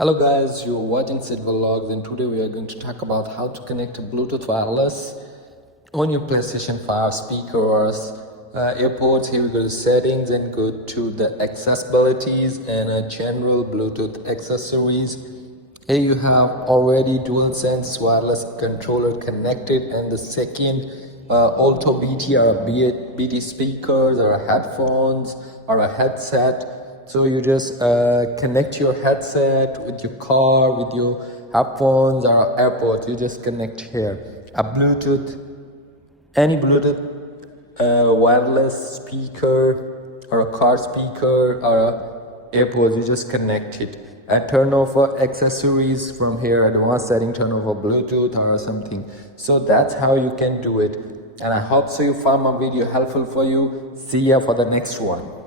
Hello guys, you're watching Sid Vlogs and today we are going to talk about how to connect a Bluetooth wireless on your PlayStation 5 speakers, AirPods. Here we go to settings and go to the accessibilities and general Bluetooth accessories. Here you have already DualSense wireless controller connected, and the second Alto BT or BT speakers or headphones or a headset. So you just connect your headset with your car, with your headphones or AirPods. You just connect here. A Bluetooth, any Bluetooth wireless speaker or a car speaker or a AirPods, you just connect it. And turn off accessories from here, advanced setting, turn off Bluetooth or something. So that's how you can do it. And I hope so you found my video helpful for you. See ya for the next one.